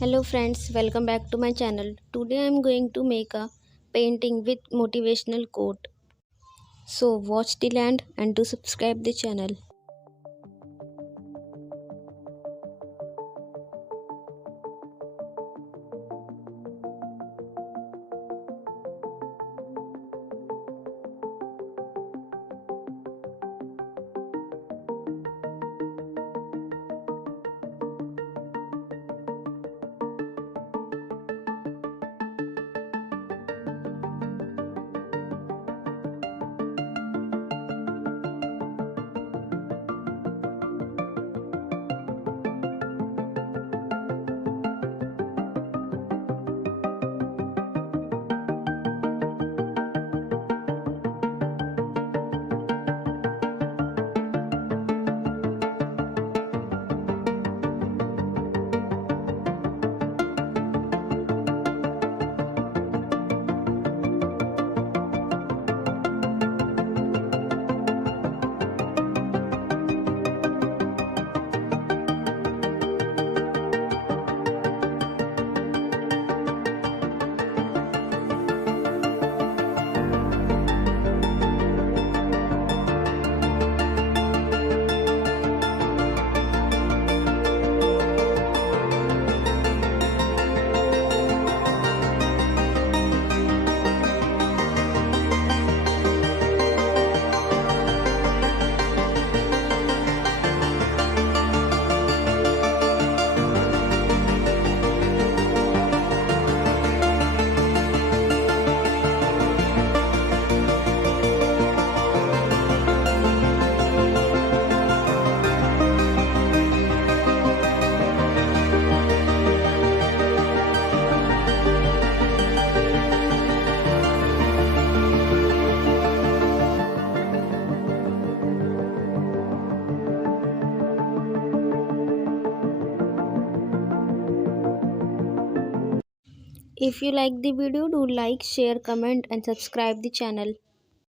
Hello friends, welcome back to my channel. Today I am going to make a painting with motivational quote. So watch till end and do subscribe the channel. If you like the video, do like, share, comment and subscribe the channel.